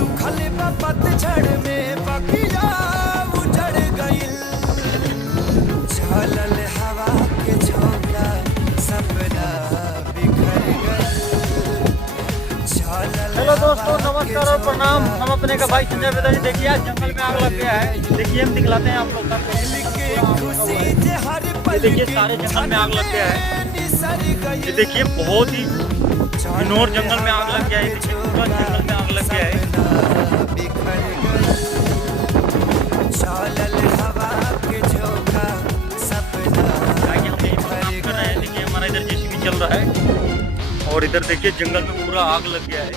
सुखल बा पतझड़ में बगिया उजड़ गइल, झलल हवा के झोंका सपना बिखर गइल, झलल। हेलो दोस्तों, नमस्कार और प्रणाम। हम अपने का भाई संजय वेदा जी। देखिए आज जंगल में आग लग गया है। देखिए हम दिखलाते हैं आप लोग को। ये देखिए सारे जंगल में आग लग गया है। ये देखिए बहुत ही घनघोर जंगल में आग लग गया है। ये देखिए पूरा जंगल में आग लग गया है। आगे हम यहीं पर काम कर रहे हैं। देखिए हमारा इधर जेसीबी चल रहा है और इधर देखिए जंगल में पूरा आग लग गया है।